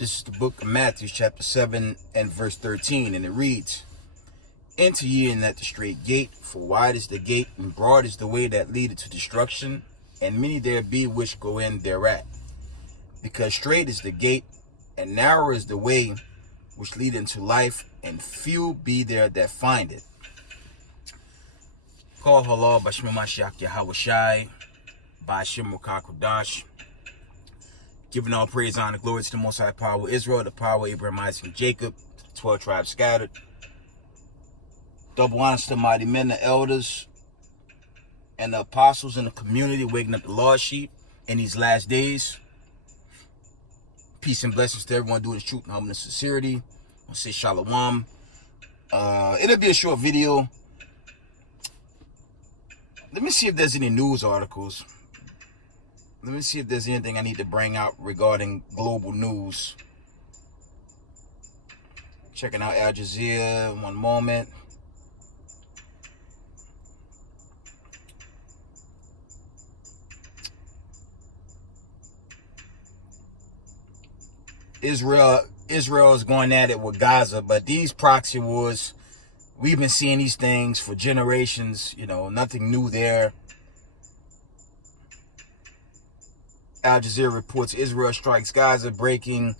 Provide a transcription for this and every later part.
This is the book of Matthew, chapter 7 and verse 13, and it reads, Enter ye in at the straight gate, for wide is the gate, and broad is the way that leadeth to destruction, and many there be which go in thereat. Because straight is the gate, and narrow is the way which lead into life, and few be there that find it. Call halal Bashma Mashiach Yahawashai, Bashim Mukakudash. Giving all praise, honor, glory to the Most High power of Israel, the power of Abraham, Isaac, and Jacob, 12 tribes scattered. Double honors to mighty men, the elders, and the apostles in the community, waking up the Lord's sheep in these last days. Peace and blessings to everyone doing the truth and humbleness and sincerity. I'll say shalom. It'll be a short video. Let me see if there's any news articles. Let me see if there's anything I need to bring out regarding global news. Checking out Al Jazeera, one moment. Israel is going at it with Gaza, but these proxy wars, we've been seeing these things for generations, nothing new there. Al Jazeera reports Israel strikes Gaza, breaking.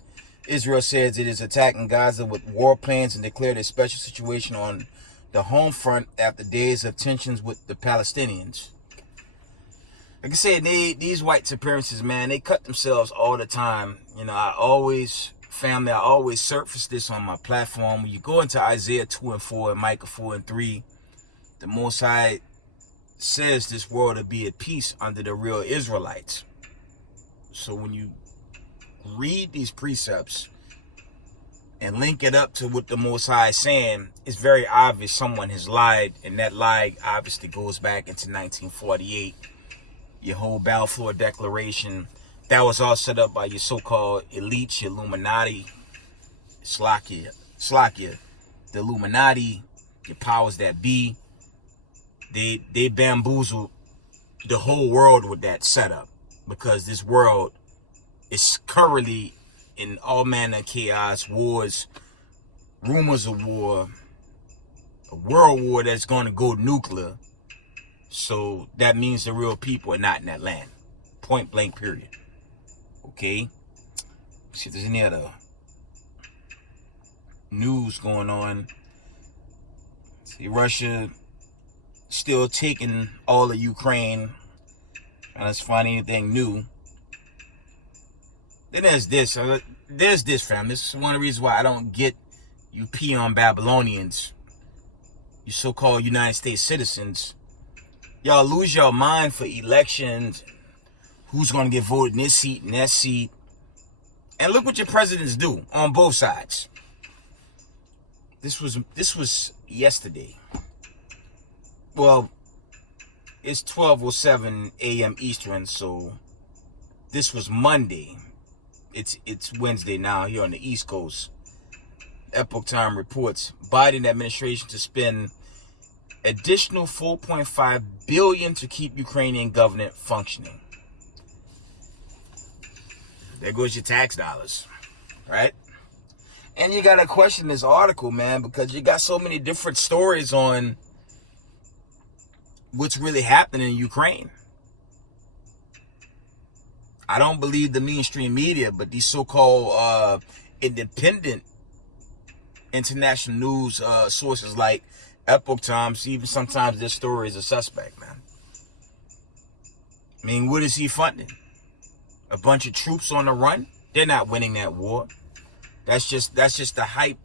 Israel says it is attacking Gaza with war plans and declared a special situation on the home front after days of tensions with the Palestinians. Like I said, these white supremacists, man, they cut themselves all the time. I always surface this on my platform. When you go into Isaiah 2 and 4 and Micah 4 and 3, the Most High says this world will be at peace under the real Israelites. So when you read these precepts and link it up to what the Most High is saying, it's very obvious someone has lied, and that lie obviously goes back into 1948. Your whole Balfour Declaration, that was all set up by your so-called elites, your Illuminati, Slakia, the Illuminati, your powers that be. They bamboozled the whole world with that setup, because this world is currently in all manner of chaos, wars, rumors of war, a world war that's going to go nuclear. So that means the real people are not in that land. Point blank, period. Okay? See if there's any other news going on. See, Russia still taking all of Ukraine. And let's find anything new. Then there's this. There's this, fam. This is one of the reasons why I don't get you peon Babylonians, you so-called United States citizens. Y'all lose your mind for elections. Who's going to get voted in this seat and that seat. And look what your presidents do on both sides. This was yesterday. Well, it's 12:07 a.m. Eastern, so this was Monday. It's Wednesday now here on the East Coast. Epoch Time reports Biden administration to spend additional $4.5 billion to keep Ukrainian government functioning. There goes your tax dollars, right? And you gotta question this article, man, because you got so many different stories on what's really happening in Ukraine. I don't believe the mainstream media, but these so-called independent international news sources like Epoch Times, even sometimes their story is a suspect, man. I mean, what is he funding? A bunch of troops on the run? They're not winning that war. That's just the hype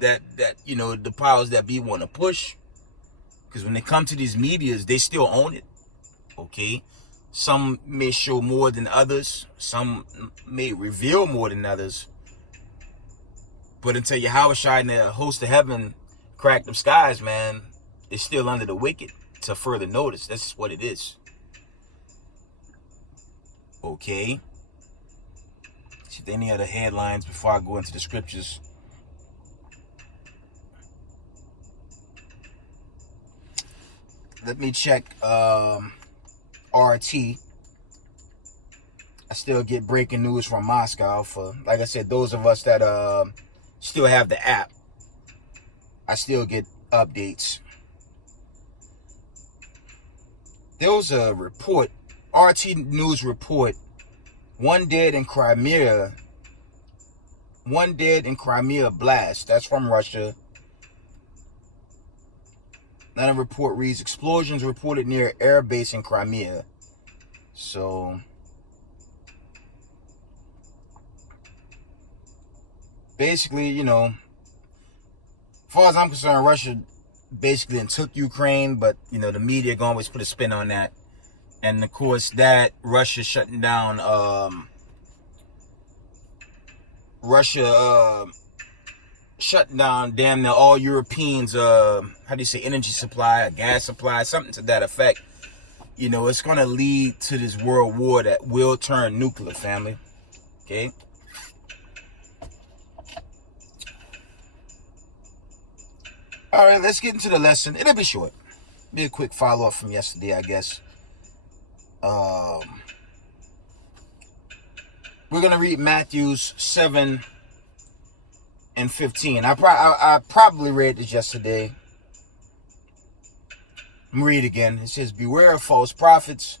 that the powers that be want to push. Because when they come to these medias, they still own it. Okay? Some may show more than others. Some may reveal more than others. But until Yahushua and the host of heaven crack them skies, man, it's still under the wicked to further notice. That's what it is. Okay? See if there are any other headlines before I go into the scriptures. Let me check RT. I still get breaking news from Moscow. For, like I said, those of us that still have the app, I still get updates. There was a report, RT News report, one dead in Crimea blast. That's from Russia. Another report reads, explosions reported near air base in Crimea. So, basically, you know, as far as I'm concerned, Russia basically took Ukraine, but, you know, the media can always put a spin on that. And, of course, that Russia shutting down, shutting down damn near all Europeans, how do you say, energy supply, gas supply, something to that effect. You know, it's going to lead to this world war that will turn nuclear, family. Okay? All right, let's get into the lesson. It'll be short. Be a quick follow-up from yesterday, I guess. We're going to read Matthews 7 and 15. I probably read this yesterday. Let me read again. It says, beware of false prophets,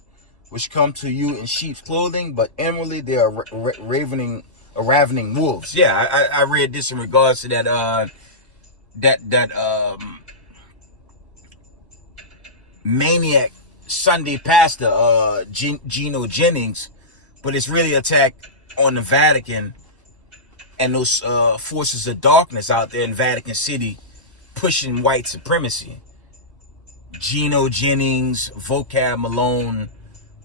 which come to you in sheep's clothing, but inwardly they are ravening wolves. Yeah, I read this in regards to that maniac Sunday pastor, Gino Jennings, but it's really attack on the Vatican and those forces of darkness out there in Vatican City pushing white supremacy. Gino Jennings, Vocab Malone,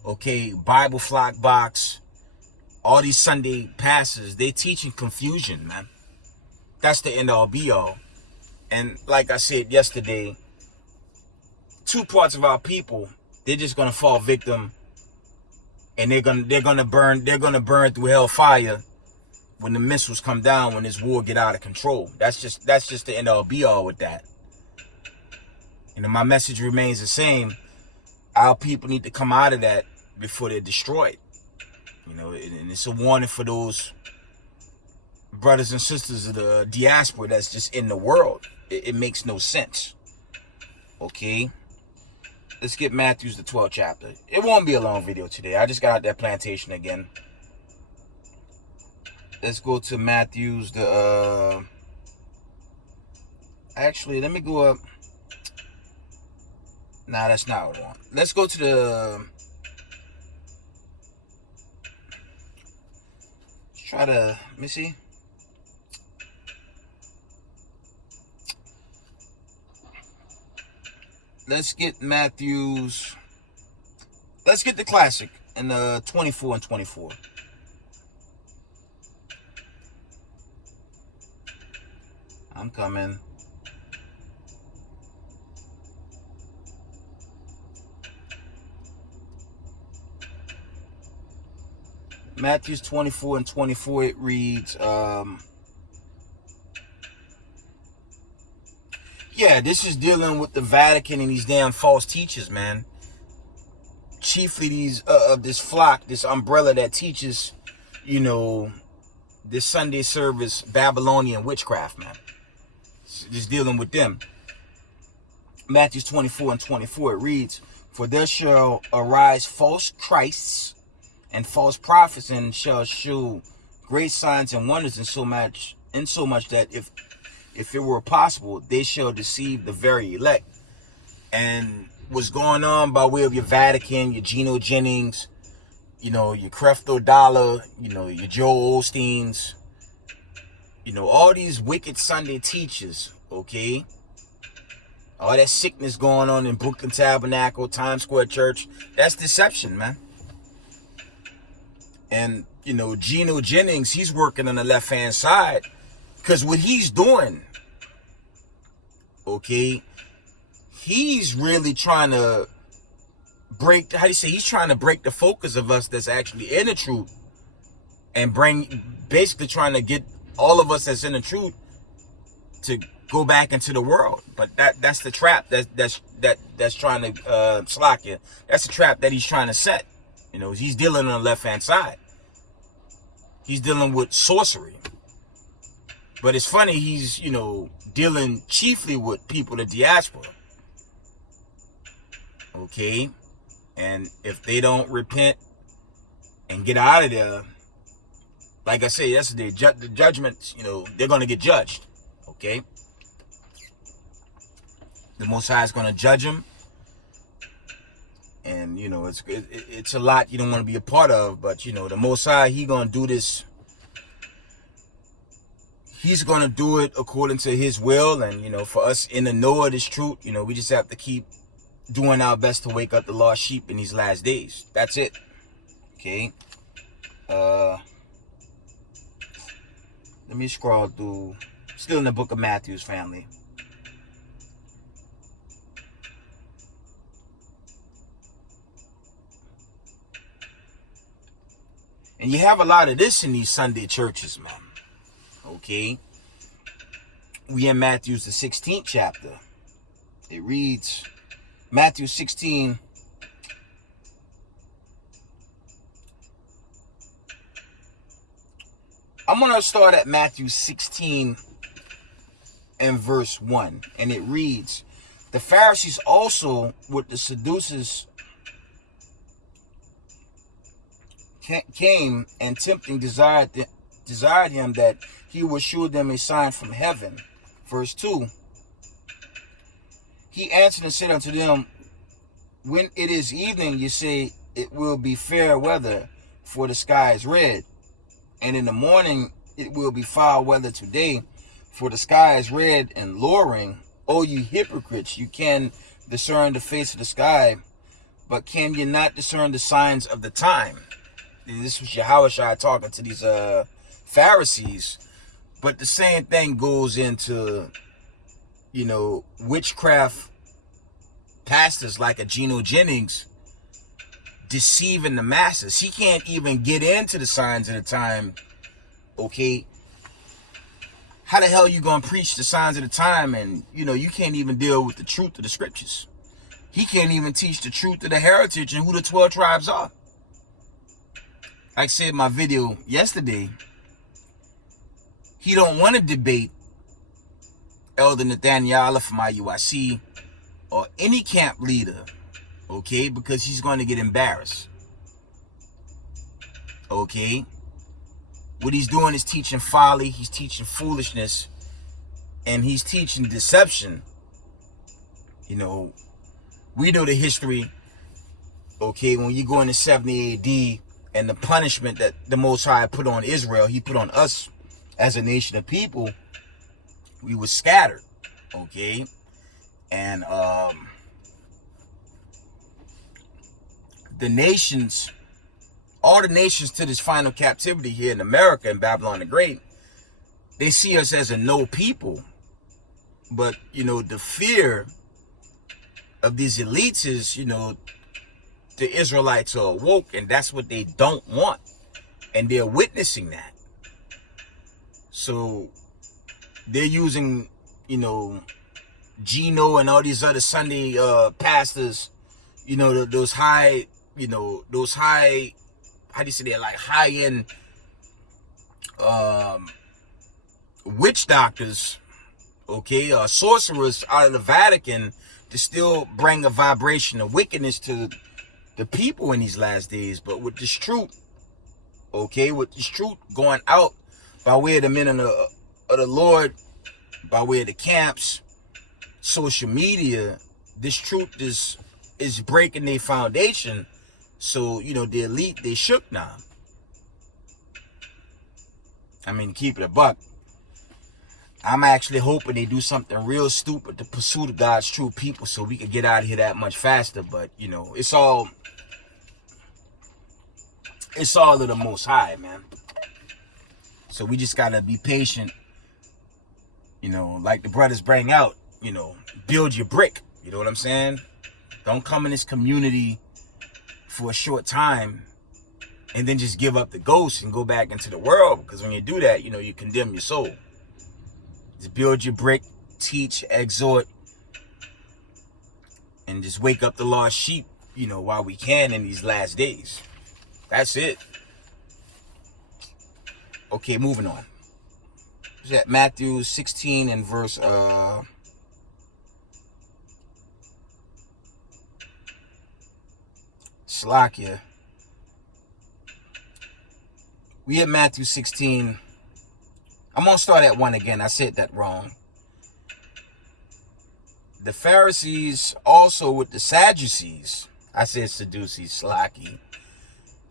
okay, Bible Flock Box, all these Sunday pastors, they teaching confusion, man. That's the end all be all. And like I said yesterday, two parts of our people, they're just gonna fall victim, and they're gonna burn through hellfire when the missiles come down, when this war get out of control. That's just the end all be all with that. You know, my message remains the same. Our people need to come out of that before they're destroyed. You know, and it's a warning for those brothers and sisters of the diaspora that's just in the world. It makes no sense. Okay? Let's get Matthew's the 12th chapter. It won't be a long video today. I just got out that plantation again. Let's go to Matthew's the actually, let me go up. Nah, that's not what I want. Let's go to the, let's try to, let me see. Let's get Matthew's, let's get the classic in the 24 and 24. I'm coming. Matthew's 24 and 24, it reads, yeah, this is dealing with the Vatican and these damn false teachers, man. Chiefly these, of this flock, this umbrella that teaches, you know, this Sunday service Babylonian witchcraft, man. Just dealing with them. Matthew 24 and 24, it reads, for there shall arise false Christs and false prophets, and shall show great signs and wonders, insomuch that if it were possible, they shall deceive the very elect. And what's going on by way of your Vatican, your Gino Jennings, you know, your Creflo Dollar, you know, your Joel Osteens, you know, all these wicked Sunday teachers, okay? All that sickness going on in Brooklyn Tabernacle, Times Square Church, that's deception, man. And, you know, Gino Jennings, he's working on the left-hand side. Because what he's doing, okay, he's really trying to break, how do you say, he's trying to break the focus of us that's actually in the truth. And basically trying to get all of us that's in the truth to go back into the world. But that's the trap that's trying to slack you. That's the trap that he's trying to set. You know, he's dealing on the left-hand side. He's dealing with sorcery. But it's funny, he's, dealing chiefly with people of the diaspora. Okay? And if they don't repent and get out of there, like I said yesterday, the judgments, they're going to get judged. Okay? The Most High is going to judge them. And, it's a lot you don't want to be a part of. But, the Most High, He going to do this. He's going to do it according to His will. And, for us in the know of this truth, we just have to keep doing our best to wake up the lost sheep in these last days. That's it. Okay? Let me scroll through. Still in the book of Matthew's, family. And you have a lot of this in these Sunday churches, man. Okay? We in Matthew's the 16th chapter. It reads, Matthew 16. I'm going to start at Matthew 16 and verse 1. And it reads, the Pharisees also with the seducers came and tempting desired him that he would show them a sign from heaven. Verse 2. He answered and said unto them, when it is evening, you say it will be fair weather, for the sky is red. And in the morning it will be foul weather today, for the sky is red and lowering. O you hypocrites, you can discern the face of the sky, but can you not discern the signs of the time? And this was Yahushua talking to these Pharisees. But the same thing goes into, witchcraft pastors like a Geno Jennings deceiving the masses. He can't even get into the signs of the time. Okay? How the hell are you going to preach the signs of the time and, you can't even deal with the truth of the scriptures? He can't even teach the truth of the heritage and who the 12 tribes are. Like I said in my video yesterday, he don't want to debate Elder Nathaniel from IUIC or any camp leader, okay, because he's going to get embarrassed. Okay? What he's doing is teaching folly, he's teaching foolishness, and he's teaching deception. We know the history, okay, when you go into 70 AD and the punishment that the Most High put on Israel, He put on us as a nation of people. We were scattered, okay? And the nations, all the nations to this final captivity here in America and Babylon the Great, they see us as a no people. But, the fear of these elites is, the Israelites are awoke, and that's what they don't want. And they're witnessing that. So they're using, Geno and all these other Sunday pastors, those high, how do you say they're like high-end witch doctors, okay, sorcerers out of the Vatican to still bring a vibration of wickedness to the people in these last days. But with this truth, okay, with this truth going out by way of the men of the Lord, by way of the camps, social media, this truth is breaking their foundation. So, the elite, they shook now. I mean, keep it a buck. I'm actually hoping they do something real stupid to pursue God's true people so we can get out of here that much faster. But, it's all of the Most High, man. So we just got to be patient. Like the brothers bring out, build your brick. You know what I'm saying? Don't come in this community for a short time and then just give up the ghost and go back into the world. Because when you do that, you condemn your soul. Just build your brick, teach, exhort, and just wake up the lost sheep, while we can in these last days. That's it. Okay, moving on. Is that Matthew 16 and verse Slakia. We at Matthew 16. I'm going to start at 1 again. I said that wrong. The Pharisees also with the Sadducees, I said Sadducees, Slaki,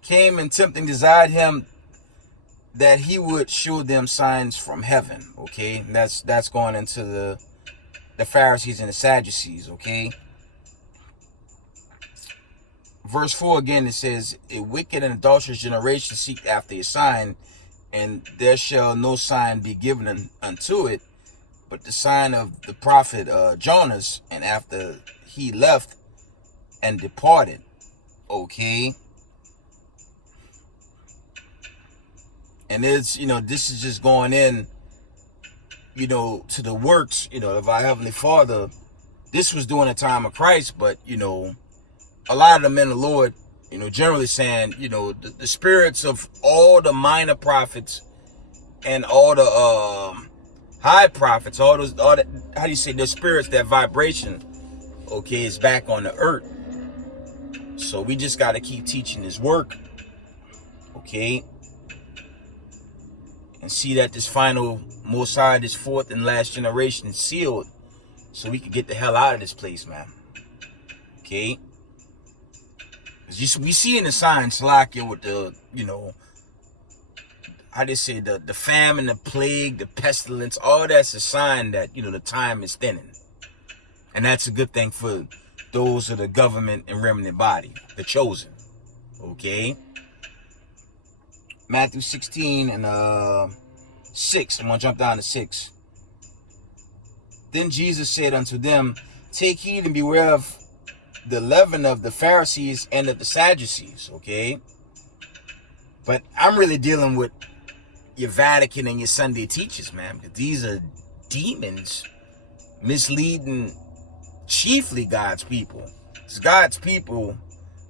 came and tempting desired him that he would show them signs from heaven. Okay, and that's going into the Pharisees and the Sadducees. Okay, verse 4 again, it says, a wicked and adulterous generation seek after a sign, and there shall no sign be given unto it, but the sign of the prophet Jonas. And after he left and departed. Okay. And it's, this is just going in, to the works, of our Heavenly Father. This was during the time of Christ, but, a lot of the men of the Lord, generally saying, the spirits of all the minor prophets and all the high prophets, all that, how do you say, the spirits, that vibration, okay, is back on the earth. So we just got to keep teaching His work, okay, and see that this final Mosiah, this fourth and last generation, is sealed, so we can get the hell out of this place, man. Okay, we see in the signs, like with the, how they say, the famine, the plague, the pestilence, all that's a sign that, the time is thinning. And that's a good thing for those of the government and remnant body, the chosen. Okay. Matthew 16 and 6. I'm going to jump down to 6. Then Jesus said unto them, take heed and beware of the leaven of the Pharisees and of the Sadducees. Okay. But I'm really dealing with your Vatican and your Sunday teachers, man, because these are demons misleading chiefly God's people. It's God's people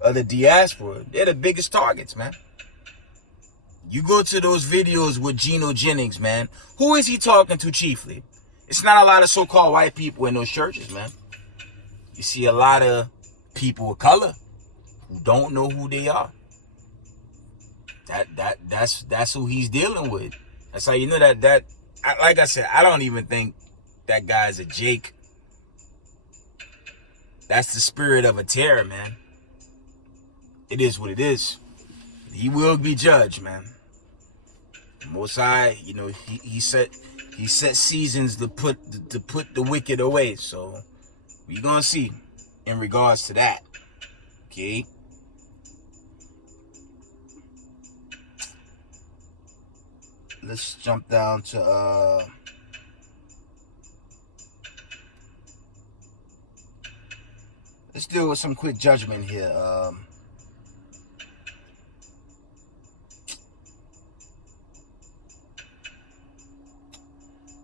of the diaspora. They're the biggest targets, man. You go to those videos with Geno Jennings, man. Who is he talking to chiefly? It's not a lot of so-called white people in those churches, man. You see a lot of people of color who don't know who they are. That's who he's dealing with. That's how you know that like I said, I don't even think that guy's a Jake. That's the spirit of a terror, man. It is what it is. He will be judged, man. Most High, he set seasons to put the wicked away. So we're gonna see in regards to that. Okay. Let's jump down to let's deal with some quick judgment here.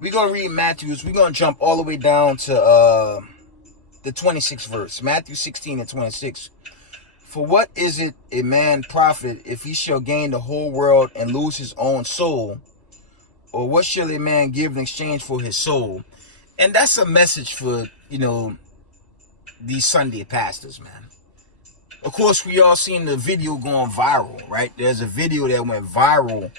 We're gonna read Matthew's. We're gonna jump all the way down to the 26th verse. Matthew 16 and 26. For what is it a man profit if he shall gain the whole world and lose his own soul? Or what shall a man give in exchange for his soul? And that's a message for, these Sunday pastors, man. Of course, we all seen the video going viral, right? There's a video that went viral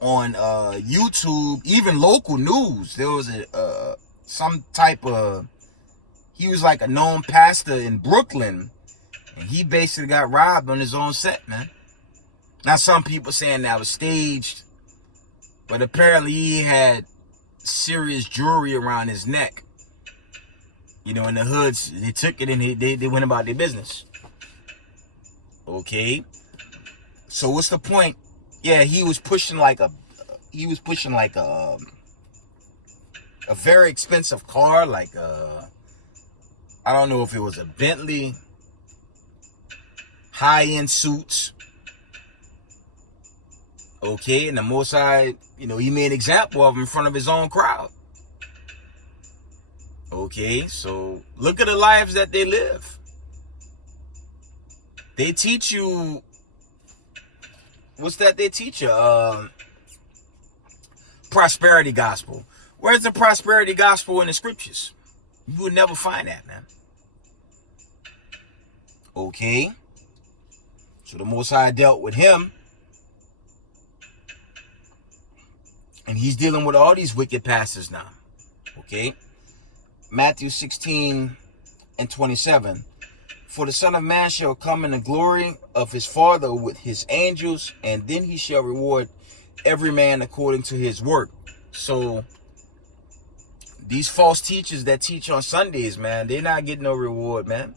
on YouTube, even local news. There was some type of, he was like a known pastor in Brooklyn, and he basically got robbed on his own set, man. Now, some people saying that was staged, but apparently he had serious jewelry around his neck. In the hoods, they took it and they went about their business. Okay. So what's the point? Yeah, he was pushing like a very expensive car, like I don't know if it was a Bentley, high-end suits. Okay, and the Most High, he made an example of him in front of his own crowd. Okay, so look at the lives that they live. They teach you, what's that they teach you? prosperity gospel. Where's the prosperity gospel in the scriptures? You would never find that, man. Okay. So the Most High dealt with him. And he's dealing with all these wicked pastors now. Okay. Matthew 16:27. For the Son of Man shall come in the glory of his Father with his angels, and then he shall reward every man according to his work. So these false teachers that teach on Sundays, man, they're not getting no reward, man.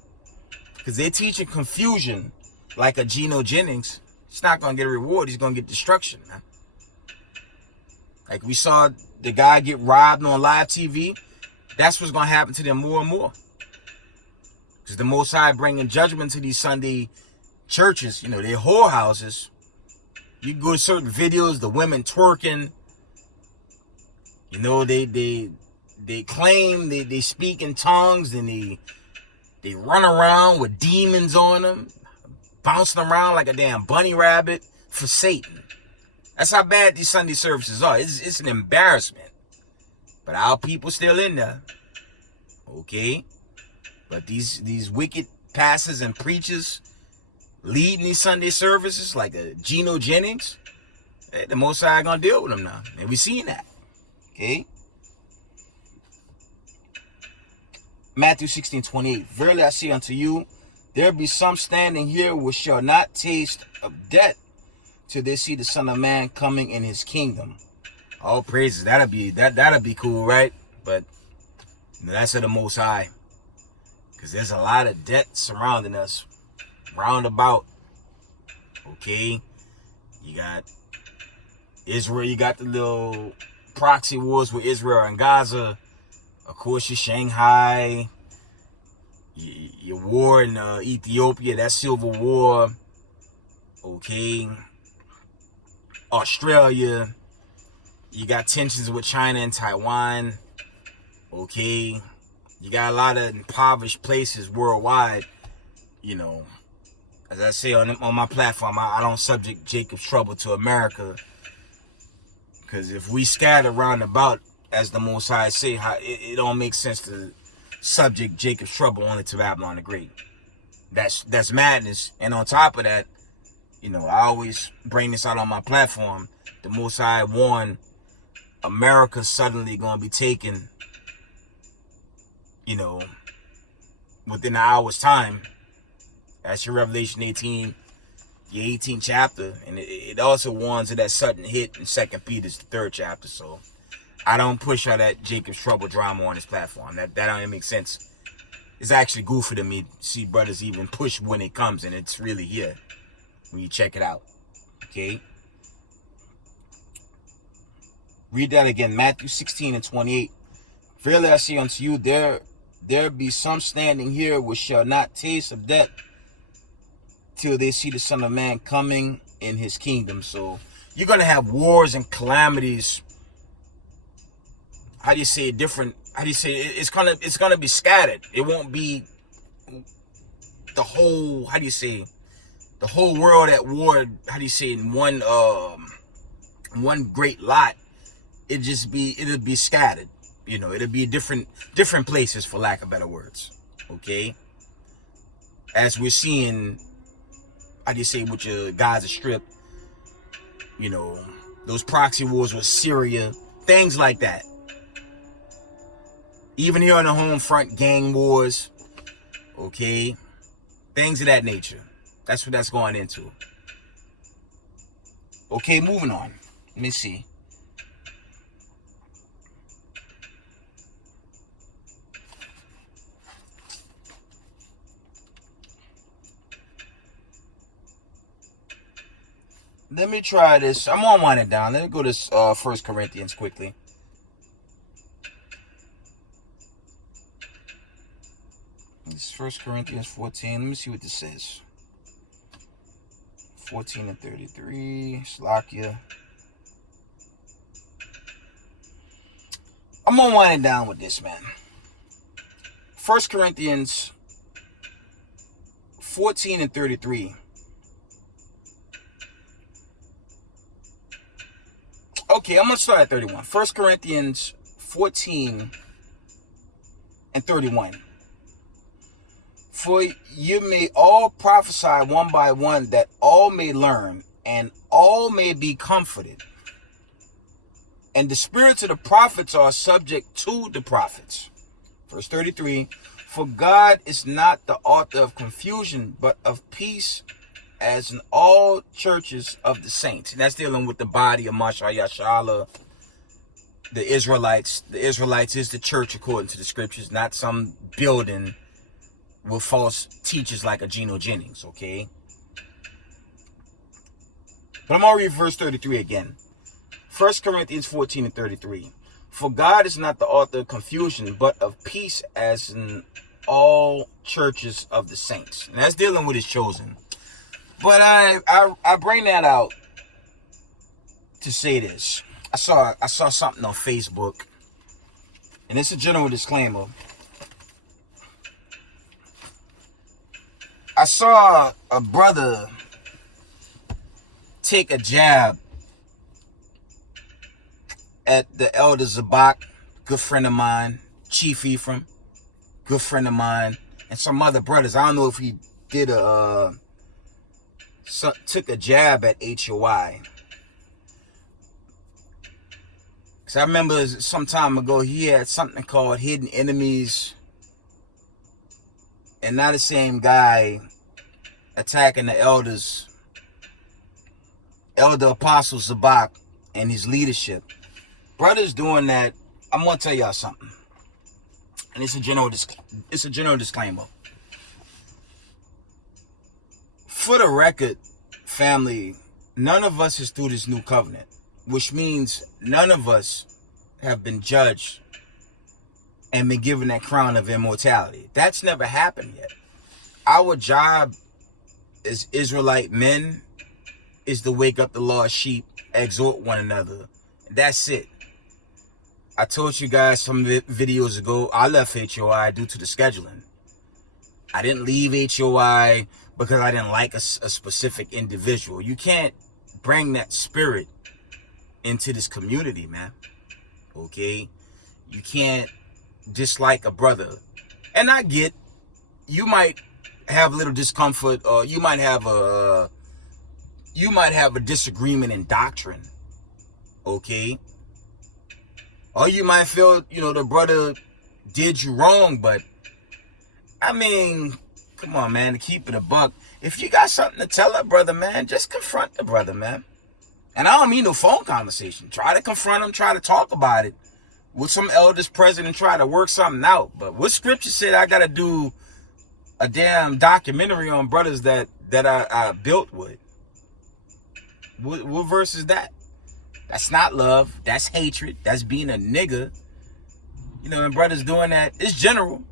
Because they're teaching confusion like a Geno Jennings. He's not going to get a reward. He's going to get destruction, man. Like we saw the guy get robbed on live TV. That's what's going to happen to them more and more. Because the Most High bringing judgment to these Sunday churches, you know, they're whorehouses. You go to certain videos, the women twerking. You know, they claim they speak in tongues, and they run around with demons on them, bouncing around like a damn bunny rabbit for Satan. That's how bad these Sunday services are. It's an embarrassment. But our people still in there. Okay? But these wicked pastors and preachers leading these Sunday services like a Geno Jennings, the Most High gonna deal with them now. And we seeing that. Okay? Matthew 16:28. Verily I say unto you, there be some standing here which shall not taste of death till they see the Son of Man coming in his kingdom. All praises. That'll be cool, right? But that's of the Most High. Because there's a lot of debt surrounding us. Roundabout. Okay? You got Israel. You got the little proxy wars with Israel and Gaza. Of course, your Shanghai. Your war in Ethiopia. That civil war. Okay? Australia. You got tensions with China and Taiwan. Okay? You got a lot of impoverished places worldwide. You know, as I say on my platform, I don't subject Jacob's trouble to America. Because if we scatter round about, as the Most High say, it don't make sense to subject Jacob's trouble only to Babylon the Great. That's madness. And on top of that, you know, I always bring this out on my platform. The Most High warned America suddenly going to be taken, you know, within an hour's time. That's your Revelation 18, the 18th chapter. And it also warns of that sudden hit in 2 Peter's the 3rd chapter. So I don't push all that Jacob's trouble drama on this platform. That don't even make sense. It's actually goofy to me to see brothers even push when it comes, and it's really here when you check it out. Okay? Read that again. Matthew 16:28. Verily I say unto you, there be some standing here which shall not taste of death till they see the Son of Man coming in his kingdom. So you're going to have wars and calamities. How do you say it different? How do you say it? It's gonna be scattered. It won't be the whole, how do you say, the whole world at war, how do you say, in one great lot. It'll be scattered. You know, it'll be different places, for lack of better words. Okay? As we're seeing, how do you say, with your Gaza Strip, you know, those proxy wars with Syria, things like that. Even here on the home front, gang wars, okay? Things of that nature. That's what that's going into. Okay, moving on. Let me see. Let me try this. I'm gonna wind it down. Let me go to 1 Corinthians quickly. It's 1 Corinthians 14. Let me see what this says. 14:33. Slakia. I'm gonna wind it down with this, man. 1 Corinthians 14:33. Okay, I'm going to start at 31. 1 Corinthians 14 and 31. For you may all prophesy one by one, that all may learn, and all may be comforted. And the spirits of the prophets are subject to the prophets. Verse 33, for God is not the author of confusion, but of peace, as in all churches of the saints. And that's dealing with the body of Masha Yashala, the Israelites. The Israelites is the church according to the scriptures, not some building with false teachers like a Geno Jennings, okay? But I'm going to read verse 33 again. 1 Corinthians 14 and 33. For God is not the author of confusion, but of peace, as in all churches of the saints. And that's dealing with his chosen. But I bring that out to say this. I saw something on Facebook, and it's a general disclaimer. I saw a brother take a jab at the elder Zabak, good friend of mine, Chief Ephraim, good friend of mine, and some other brothers. I don't know if he did took a jab at HOI. Because I remember some time ago he had something called Hidden Enemies, and now the same guy attacking the elders, Elder Apostle Zabak and his leadership. Brothers doing that, I'm going to tell y'all something. And it's a general disclaimer. For the record, family, none of us is through this new covenant, which means none of us have been judged and been given that crown of immortality. That's never happened yet. Our job as Israelite men is to wake up the lost sheep, exhort one another. That's it. I told you guys some videos ago, I left HOI due to the scheduling. I didn't leave HOI because I didn't like a specific individual. You can't bring that spirit into this community, man. Okay? You can't dislike a brother. And I get, you might have a little discomfort, or you might have a disagreement in doctrine. Okay? Or you might feel, the brother did you wrong, but I mean, come on, man, to keep it a buck. If you got something to tell a brother, man, just confront the brother, man. And I don't mean no phone conversation. Try to confront him, try to talk about it with some elders present and try to work something out. But what scripture said I got to do a damn documentary on brothers that I built with? What verse is that? That's not love. That's hatred. That's being a nigga. And brothers doing that, it's general.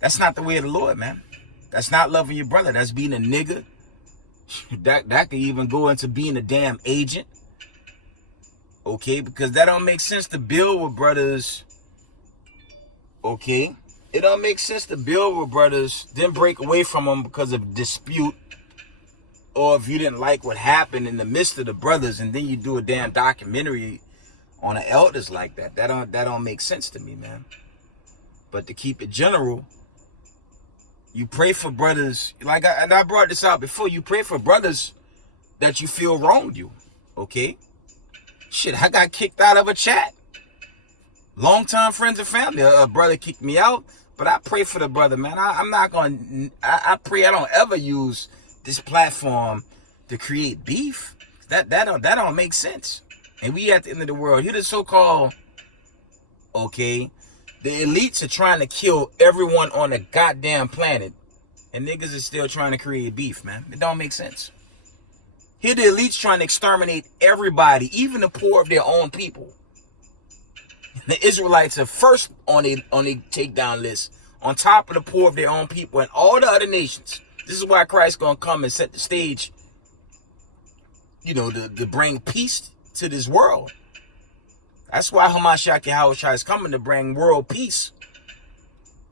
That's not the way of the Lord, man. That's not loving your brother. That's being a nigga. That could even go into being a damn agent. Okay, because that don't make sense to build with brothers. Okay, it don't make sense to build with brothers, then break away from them because of dispute. Or if you didn't like what happened in the midst of the brothers, and then you do a damn documentary on the elders like that. That don't make sense to me, man. But to keep it general, you pray for brothers. Like I brought this out before. You pray for brothers that you feel wronged you. Okay? Shit, I got kicked out of a chat. Longtime friends and family. A brother kicked me out, but I pray for the brother, man. I pray I don't ever use this platform to create beef. That don't make sense. And we at the end of the world. Here the so-called, okay, the elites are trying to kill everyone on the goddamn planet, and niggas is still trying to create beef, man. It don't make sense. Here the elites trying to exterminate everybody, even the poor of their own people. The Israelites are first on a takedown list, on top of the poor of their own people and all the other nations. This is why Christ's gonna come and set the stage, to bring peace to this world. That's why Hamashiach Yahushua is coming, to bring world peace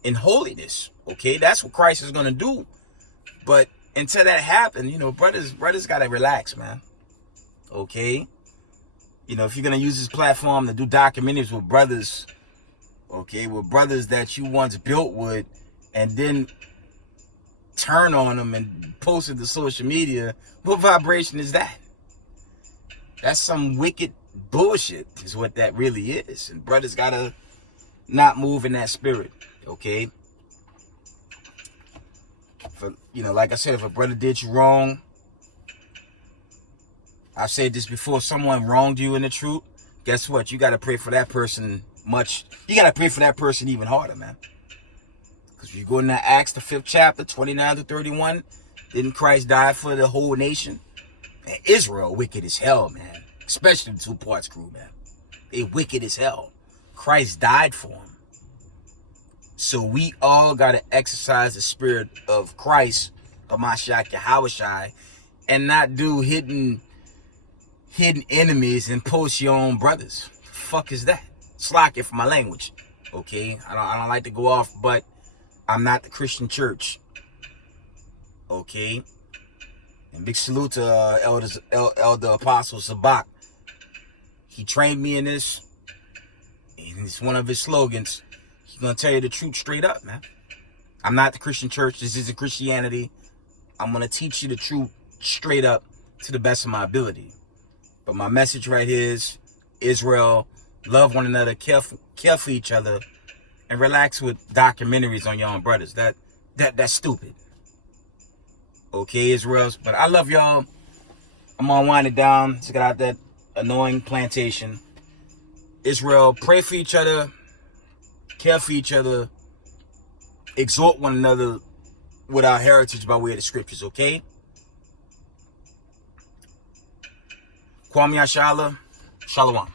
and holiness. Okay, that's what Christ is gonna do. But until that happens, brothers gotta relax, man. Okay, You know, if you're going to use this platform to do documentaries with brothers, okay, with brothers that you once built with, and then turn on them and post it to social media, what vibration is that? That's some wicked bullshit is what that really is. And brothers gotta not move in that spirit, okay? For, you know, like I said, if a brother did you wrong, I've said this before, someone wronged you in the truth, guess what? You gotta pray for that person you gotta pray for that person even harder, man. Because you go into Acts, the 5th chapter, 29 to 31, didn't Christ die for the whole nation? Man, Israel wicked as hell, man. Especially the 2 Parts crew, man. They wicked as hell. Christ died for them. So we all got to exercise the spirit of Christ, of Mashiach Yahushai, and not do hidden enemies and post your own brothers. The fuck is that? Slack it for my language, okay? I don't like to go off, but I'm not the Christian church, okay? And big salute to Elder Apostle Sabak. He trained me in this, and it's one of his slogans. He's going to tell you the truth straight up, man. I'm not the Christian church. This isn't Christianity. I'm going to teach you the truth straight up to the best of my ability. But my message right here is, Israel, love one another, care for each other, and relax with documentaries on your own brothers. That's stupid. Okay, Israel. But I love y'all. I'm going to wind it down to get out that annoying plantation. Israel, pray for each other, care for each other, exhort one another with our heritage by way of the scriptures, okay? Kwame Ashala, Shalom.